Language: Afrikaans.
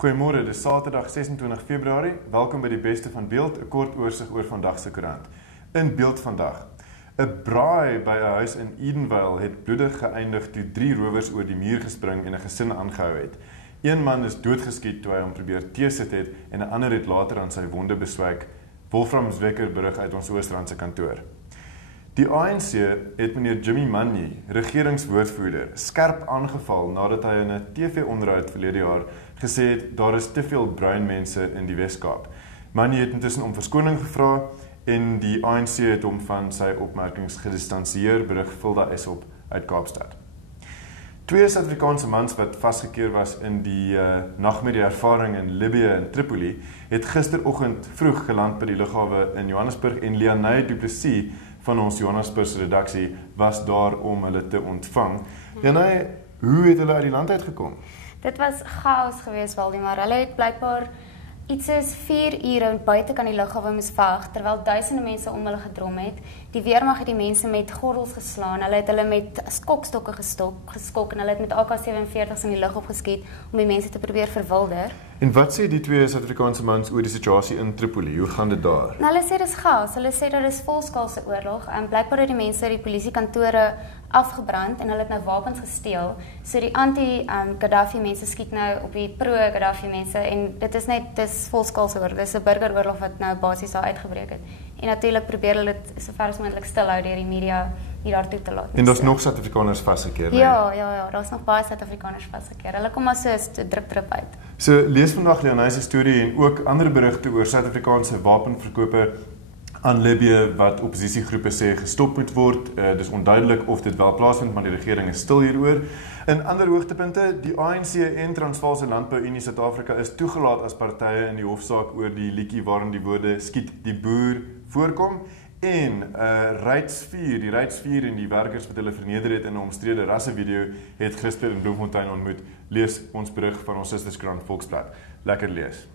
Goeiemôre, dis Saterdag 26 Februarie. Welkom by die beste van beeld, 'n kort oorsig oor vandag se koerant. In beeld vandag. 'n Braai by 'n huis in Edenvale het bloedig geëindig toe 3 rowers oor die muur gespring en 'n gesin aangehou het. Een man is doodgeskiet toe hy hom probeer teesit het en 'n ander het later aan sy wonde beswyk. Wolfram Zwekker berig uit ons Oostrandse kantoor. Die ANC het meneer Jimmy Manyi, regeringswoordvoerder, skerp aangeval nadat hy in 'n TV-onderhoud verlede jaar gesê het daar is te veel bruin mense in die Wes-Kaap. Manyi het intussen om verskoning gevra en die ANC het hom van sy opmerkings gedistansieer, berig Vilda Esop uit Kaapstad. 2 Suid-Afrikaanse mans wat vasgekeer was in die nagmerrie-ervaring in Libië en Tripoli, het gisteroggend vroeg geland by die lughawe in Johannesburg en Leanne Du Plessis van ons Johannesburgse redaksie was daar om hulle te ontvang. Leanne, hoe het hulle uit die land uitgekom? Dit was chaos geweest, Waldemar. Hulle het blykbaar iets is 4 ure buite kan die lughawe moes veg, terwyl duisende mense om hulle gedrom het. Die weermag het die mense met gordels geslaan. Hulle het hulle met skokstokke geskok en hulle het met AK-47's in die lug opgeskiet om die mense te probeer verwilder. En wat sê die 2 Suid-Afrikaanse mans oor die situasie in Tripoli? Hoe gaan dit daar? Nou, hulle sê dis chaos. Hulle sê dat dis volskaalse oorlog en blykbaar het die mense die polisiekantore afgebrand en hulle het nou wapens gesteel. So die anti-Gaddafi mense skiet nou op die pro-Gaddafi mense en dit is net dis volskaalse oorlog. Dis 'n burgeroorlog wat nou basies daar uitgebreek het. En natuurlik probeer hulle dit sover as moontlik stilhou deur die media nie daartoe te laat. En daar's nog Suid-Afrikaners vasgekeer, Ja, daar's nog baie Suid-Afrikaners vasgekeer. Hulle kom maar so drup uit. So lees vandag Leanne se storie en ook ander berigte oor Suid-Afrikaanse wapenverkope aan Libië wat oppositiegroepe sê gestop moet word. Dis onduidelik of dit wel plaasvind, maar die regering is stil hieroor. In ander hoogtepunte, die ANC en Transvaalse Landbou-Unie Suid-Afrika is toegelaat as partye in die hofsaak oor die liedjie waarin die woorde skiet die boer voorkom. En Ryds 4, die Ryds 4 en die werkers wat hulle verneder het in 'n omstrede rassevideo het gister in Bloemfontein ontmoet. Lees ons berig van ons susterskoerant Volksblad. Lekker lees.